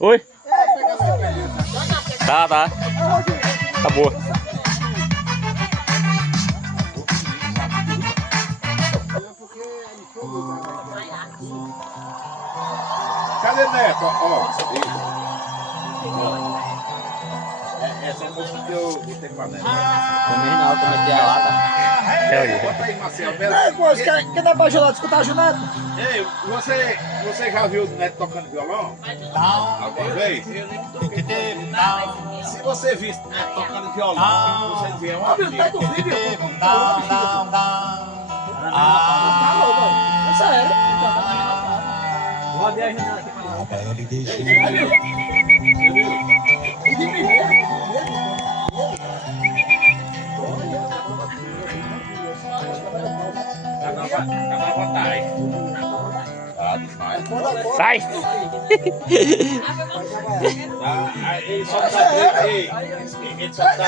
Oi? Tá. Acabou. Cadê Neto? Ó, essa é a música que eu botei pra Neto. Não, como é que é lá, tá? Bota aí, Marcelo. Quem dá pra Juneto? Escutar Juneto? Ei, você já viu o Neto tocando violão? Não. Alguma vez? Se você visse Neto tocando violão, você via uma amiga. Pega o vídeo. Não. Falou, mano. É sério. Roda a janela aqui pra lá. Ele deixa. Tá na vantagem. Tá demais. Sai! Tá, ele só tá. Ele só tá.